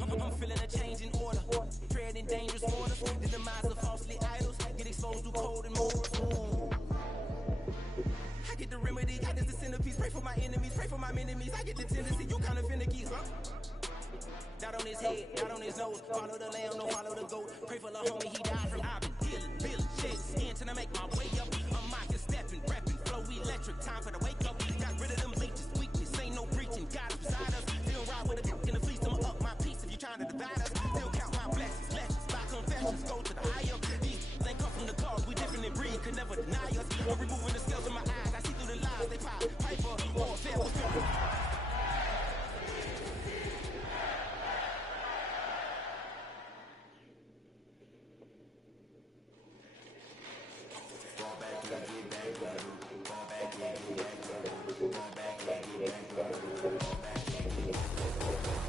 I'm feeling a change in order. Treading dangerous waters. The demise of falsely idols. Get exposed to cold and morals. I get the remedy. God is the centerpiece. Pray for my enemies. Pray for my enemies. I get the tendency. You kind of finicky, huh? Dot on his head, dot on his nose. Follow the lamb, no follow the goat. Pray for the homie, he died from. I've been dealing, shedding skin till I make my way up. I'm mocking, stepping, rapping, flow electric. Time for the wake up. Got rid of them leeches, weakness. Ain't no preaching. God is beside us. Still ride with a cook in the fleece. I'ma up my piece if you trying to divide us. Still count my blessings, lessons. By confessions, go to the higher. These ain't come from the cause. We different in breed, could never deny us. I'm removing the scales from my eyes. I see through the lies. They pop, piper, or fair.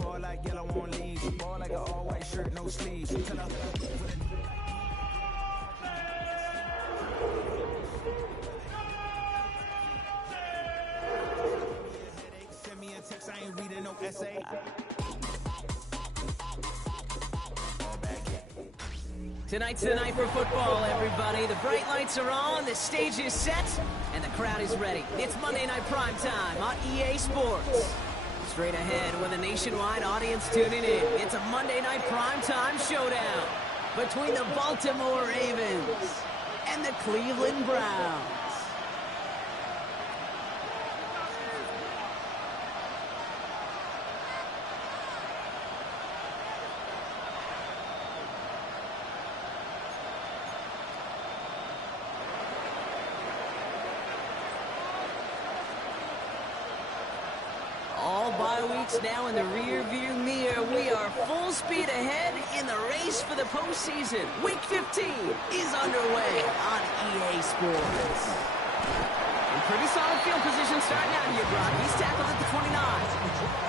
Ball like yellow on leaves, ball like an all-white shirt, no sleeves. Send me a text, I ain't reading no essay. Tonight's the night for football, everybody. The bright lights are on, the stage is set, and the crowd is ready. It's Monday Night Primetime on EA Sports. Straight ahead with a nationwide audience tuning in. It's a Monday Night Primetime showdown between the Baltimore Ravens and the Cleveland Browns. All bye weeks now in the rear-view mirror. We are full speed ahead in the race for the postseason. Week 15 is underway on EA Sports. And pretty solid field position starting out here, Brock. He's tackled at the 29.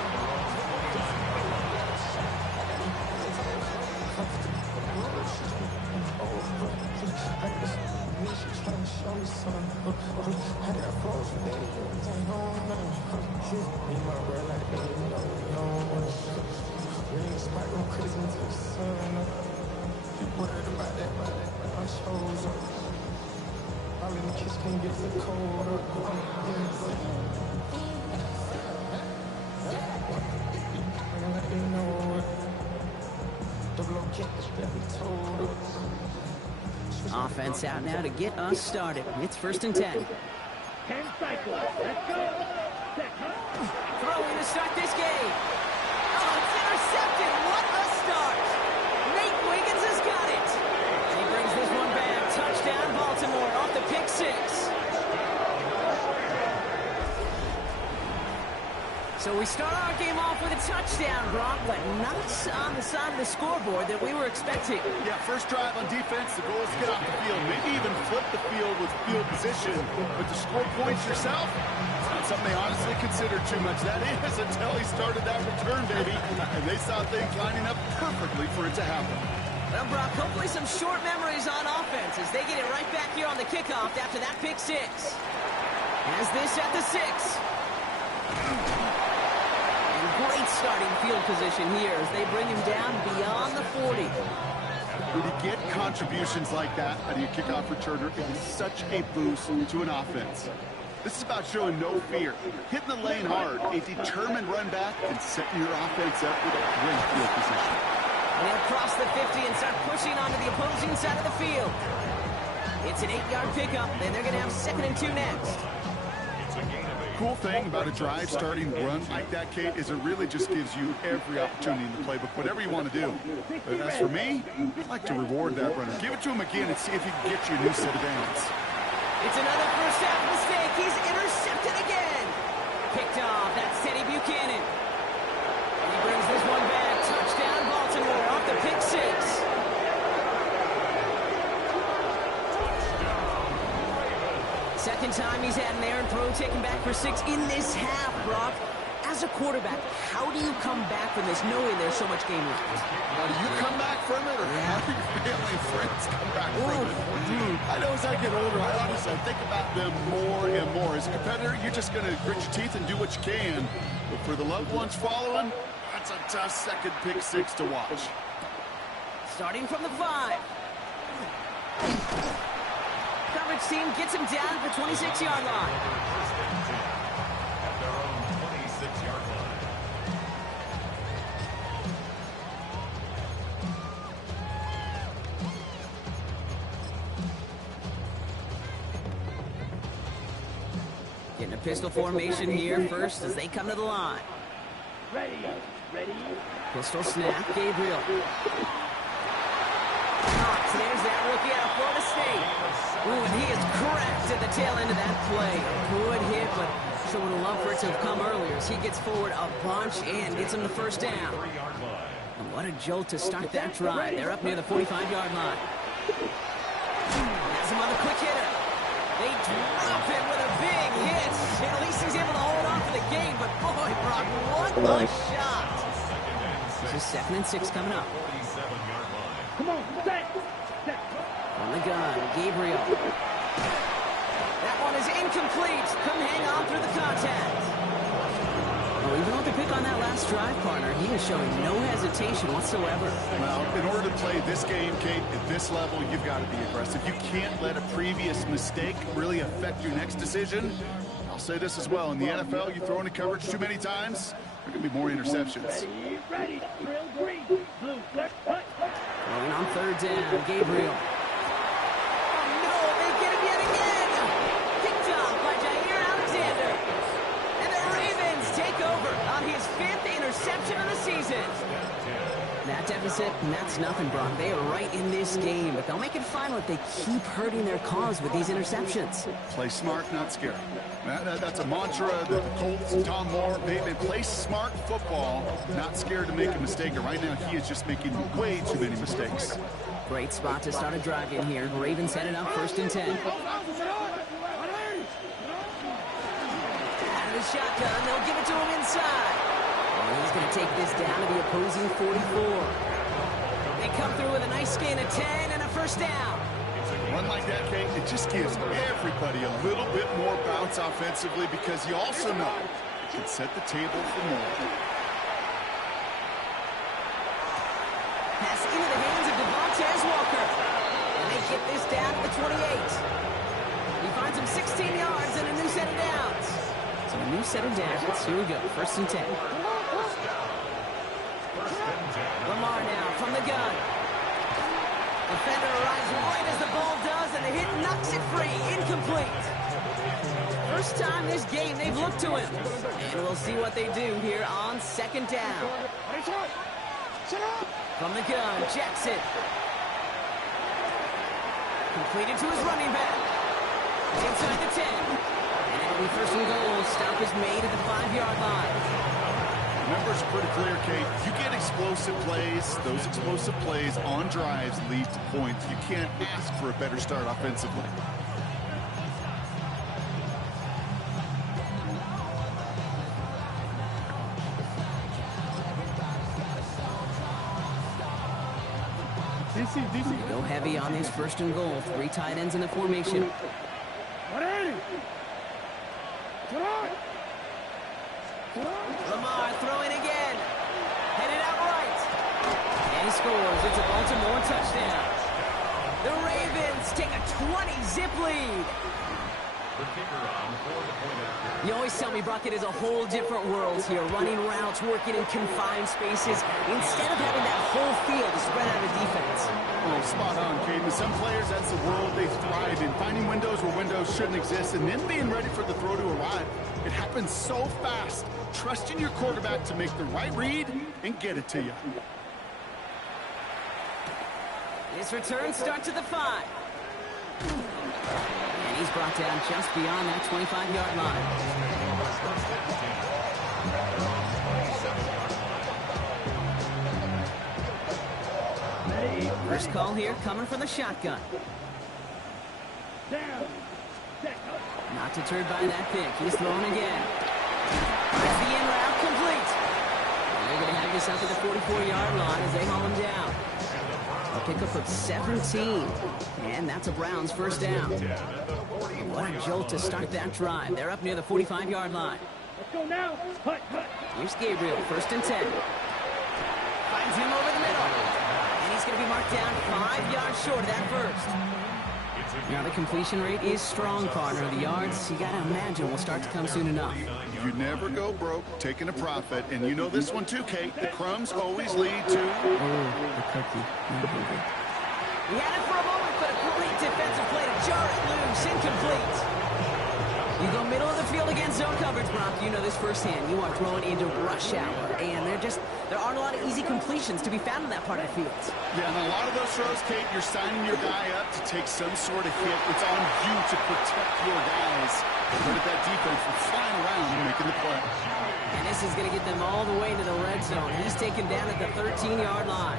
Offense out now to get us started. It's 1st and 10. 10 cycles. Let's go. Throwing to start this game. Oh, it's intercepted. What a start. Nate Wiggins has got it. And he brings this one back. Touchdown, Baltimore, off the pick six. So we start our game off with a touchdown, Brock, but not on the side of the scoreboard that we were expecting. Yeah, first drive on defense, the goal is to get off the field, maybe even flip the field with field position. But to score points yourself, it's not something they honestly consider too much. That is until he started that return, baby, and they saw things lining up perfectly for it to happen. Well, Brock, hopefully some short memories on offense as they get it right back here on the kickoff after that pick six. As this at the 6. Great starting field position here as they bring him down beyond the 40. When you get contributions like that out of your kickoff returner, it is such a boost to an offense. This is about showing no fear, hitting the lane hard, a determined run back, and setting your offense up with a great field position. And they'll cross the 50 and start pushing onto the opposing side of the field. It's an 8-yard pickup, and they're going to have 2nd and 2 next. Cool thing about a drive starting run like that, Kate, is it really just gives you every opportunity in the playbook, whatever you want to do. But as for me, I'd like to reward that runner. Give it to him again and see if he can get you a new set of downs. It's another first half mistake. He's intercepted again. Picked off. That's Teddy Buchanan. And he brings this one back. Touchdown, Baltimore, off the pick six. Second time he's had an errant throw taken back for 6 in this half, Brock. As a quarterback, how do you come back from this knowing there's so much game left? Now, do you come back from it, or how do your family and friends come back from it? I know as I get older, I honestly think about them more and more. As a competitor, you're just going to grit your teeth and do what you can. But for the loved ones following, that's a tough second pick six to watch. Starting from the 5. Coverage team gets him down at the 26-yard line. At their own 26-yard line. Getting a pistol formation here first as they come to the line. Ready. Pistol snap, Gabriel. There's that rookie out of Florida State. Ooh, and he is cracked at the tail end of that play. A good hit, but sure would have loved for it to have come earlier as he gets forward a bunch and gets him the first down. And what a jolt to start that drive. They're up near the 45-yard line. Has him on the quick hitter. They drop him with a big hit. And at least he's able to hold on for the game. But boy, Brock, what a shot. This is 2nd and 6 coming up. Come on, set. On the gun, Gabriel. That one is incomplete. Couldn't hang on through the contact. Well, even with the pick on that last drive, partner, he is showing no hesitation whatsoever. Well, in order to play this game, Kate, at this level, you've got to be aggressive. You can't let a previous mistake really affect your next decision. I'll say this as well. In the NFL, you throw into coverage too many times, there can be more interceptions. Ready. Drill green. Blue. Left. Hut. Going on 3rd down, Gabriel. Oh, no, they get him yet again. Picked off by Jair Alexander. And the Ravens take over on his 5th interception of the season. That deficit, and that's nothing, Brock. They are right in this game, but they'll make it final if they keep hurting their cause with these interceptions. Play smart, not scary. That's a mantra that the Colts, Tom Moore, they play smart football, not scared to make a mistake. And right now, he is just making way too many mistakes. Great spot to start a drive in here. Ravens set it up 1st and 10. Out of the shotgun, they'll give it to him inside. Well, he's going to take this down to the opposing 44. They come through with a nice gain of 10 and a first down. Run like that, Kate, it just gives everybody a little bit more bounce offensively because you also know it can set the table for more. Pass into the hands of Devontae Walker. And they get this down to the 28. He finds him 16 yards and a new set of downs. So a new set of downs. Here we go, 1st and 10. Lamar now from the gun. Defender arrives right as the ball does, and the hit knocks it free. Incomplete. First time this game they've looked to him. And we'll see what they do here on 2nd down. From the gun, Jackson. Completed to his running back. Inside the 10. And it'll be 1st and goal. Stop is made at the 5-yard line. Numbers are pretty clear, Kate. You get explosive plays. Those explosive plays on drives lead to points. You can't ask for a better start offensively. They go heavy on this 1st and goal. 3 tight ends in the formation. Lamar throwing again. Headed out right. And he scores. It's a Baltimore touchdown. The Ravens take a 20-zip lead. You always tell me, Brock, it is a whole different world here. Running routes, working in confined spaces, instead of having that whole field to spread out a defense. Oh, spot on, Caden. Some players, that's the world they thrive in. Finding windows where windows shouldn't exist, and then being ready for the throw to arrive. It happens so fast. Trusting your quarterback to make the right read and get it to you. This return starts at the 5. And he's brought down just beyond that 25-yard line. First call here coming from the shotgun. Not deterred by that pick. He's throwing again. That's the in route complete. And they're going to have this up at the 44-yard line as they haul him down. A pickup of 17. And that's a Browns first down. What a jolt to start that drive. They're up near the 45-yard line. Let's go now. Hut. Here's Gabriel, 1st and 10. down 5 yards short of that first. Now the completion rate is strong, partner. The yards, you got to imagine, will start to come soon enough. You never go broke taking a profit, and you know this one too, Kate. The crumbs always lead to... the cookie. He had it for a moment, but a great defensive play to jar it loose. Incomplete. You go middle of the field against zone coverage, Brock. You know this firsthand. You are throwing into rush hour, and there aren't a lot of easy completions to be found in that part of the field. Yeah, and a lot of those throws, Kate, you're signing your guy up to take some sort of hit. It's on you to protect your guys. But that defense was flying around and making the play. And this is going to get them all the way into the red zone. He's taken down at the 13-yard line.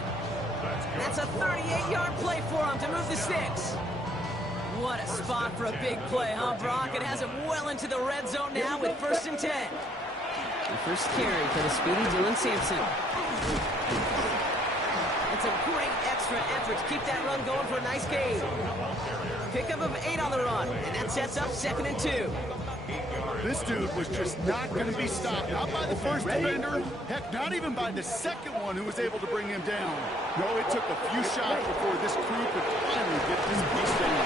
That's a 38-yard play for him to move the sticks. What a spot for a big play, huh, Brock? It has him well into the red zone now with 1st and 10. The first carry for the speedy Dylan Sampson. It's a great extra effort to keep that run going for a nice gain. Pickup of 8 on the run, and that sets up 2nd and 2. This dude was just not going to be stopped. Not by the first defender. Heck, not even by the second one who was able to bring him down. No, it took a few shots before this crew could finally get this piece down.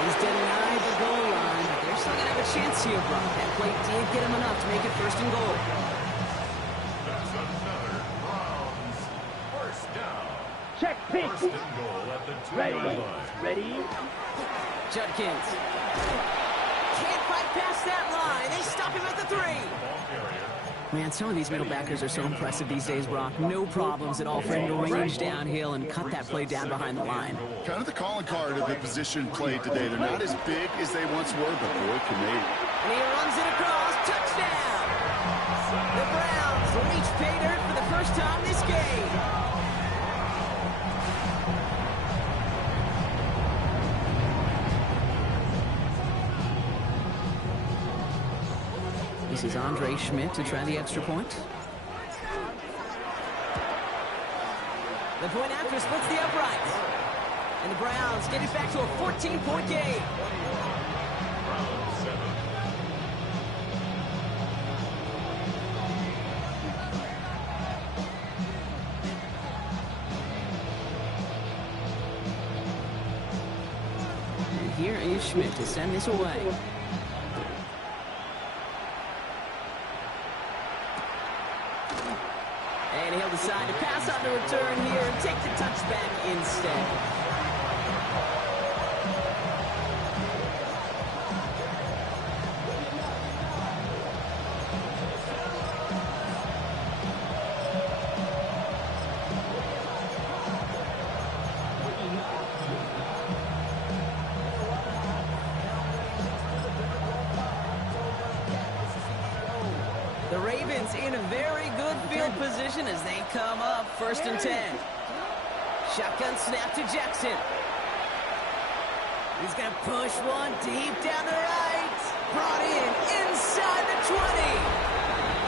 He's denied the goal line, but they're still going to have a chance here, Brock. That play did get him enough to make it 1st and goal. That's another Browns first down. Check pitch. 1st and goal at the 2-yard line. Ready? Judkins. Can't fight past that line. They stop him at the 3. Man, some of these middle backers are so impressive these days, Brock. No problems at all for him to range downhill and cut that play down behind the line. Kind of the calling card of the position played today. They're not as big as they once were, but boy, can they. And he runs it across. Touchdown! The Browns reach pay dirt for the first time this game. This is Andre Schmidt to try the extra point. The point after splits the uprights. And the Browns get it back to a 14-point game. And here is Schmidt to send this away. And he'll decide to pass on the return here and take the touchback instead. The Ravens in a very good field position as they come up 1st and 10. Shotgun snap to Jackson. He's going to push one deep down the right. Brought in inside the 20.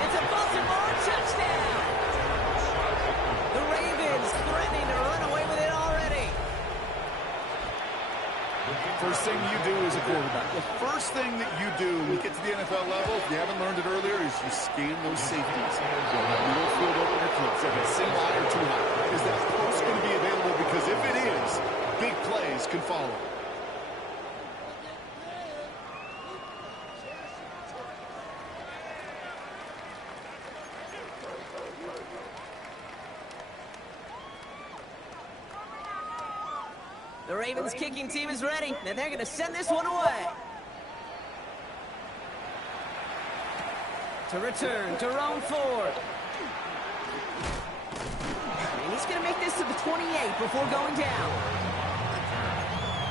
It's a Baltimore touchdown. The Ravens threatening to run away with it already. First thing you do as a quarterback, the first thing that you do when you get to the NFL level, if you haven't learned it earlier, is you scan those safeties. Middle field opener close. If it's single high or too high, is that post going to be available? Because if it is, big plays can follow. The Ravens kicking team is ready, and they're going to send this one away. To return, Jerome Ford. And he's going to make this to the 28 before going down.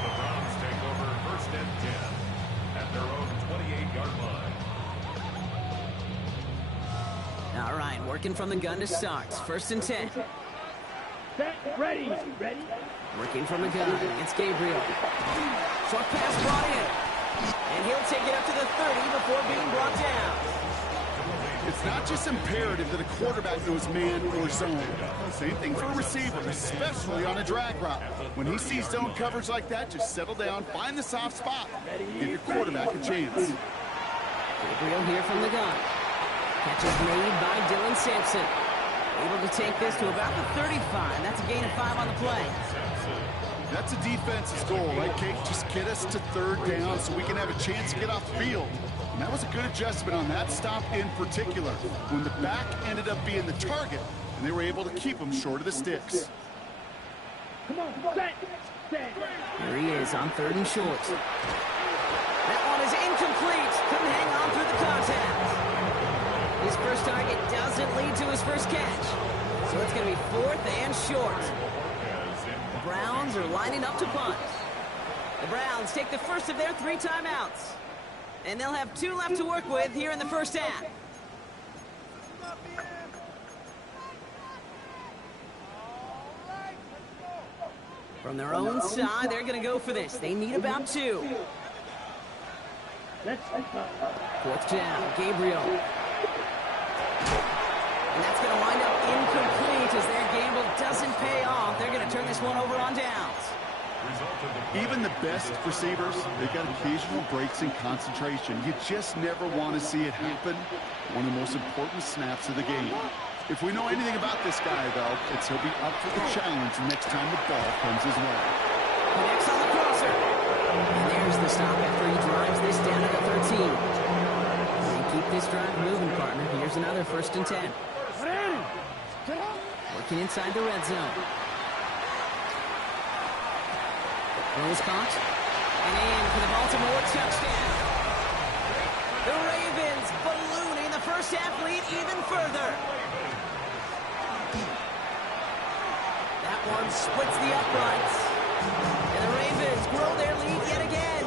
The Browns take over 1st and 10 at their own 28-yard line. All right, working from the gun to start. 1st and 10. Set. Ready. Ready? Working from the gun. It's Gabriel. Short pass brought in. And he'll take it up to the 30 before being brought down. It's not just imperative that a quarterback knows man or zone. Same thing for a receiver, especially on a drag route. When he sees zone coverage like that, just settle down, find the soft spot, give your quarterback a chance. Gabriel here from the gun. Catch is made by Dylan Sampson. Able to take this to about the 35. That's a gain of 5 on the play. That's a defense's goal, right, Kate? Just get us to third down so we can have a chance to get off the field. And that was a good adjustment on that stop in particular, when the back ended up being the target, and they were able to keep him short of the sticks. Come on, set. Here he is on 3rd and short. That one is incomplete. Couldn't hang on through the contact. His first target doesn't lead to his first catch. So it's going to be 4th and short. The Browns are lining up to punt. The Browns take the first of their 3 timeouts. And they'll have 2 left to work with here in the first half. From their own side, they're going to go for this. They need about 2. 4th down, Gabriel. And that's going to wind up incomplete as their gamble doesn't pay off. They're going to turn this one over on downs. Even the best receivers, they've got occasional breaks in concentration. You just never want to see it happen. One of the most important snaps of the game. If we know anything about this guy, though, it's he'll be up for the challenge next time the ball comes his way. Connects on the crosser. And there's the stop after he drives this down at the 13. And keep this drive moving, partner. Here's another 1st and 10. Working inside the red zone. Throws caught. And in for the Baltimore touchdown. The Ravens ballooning the first half lead even further. That one splits the uprights. And the Ravens grow their lead yet again.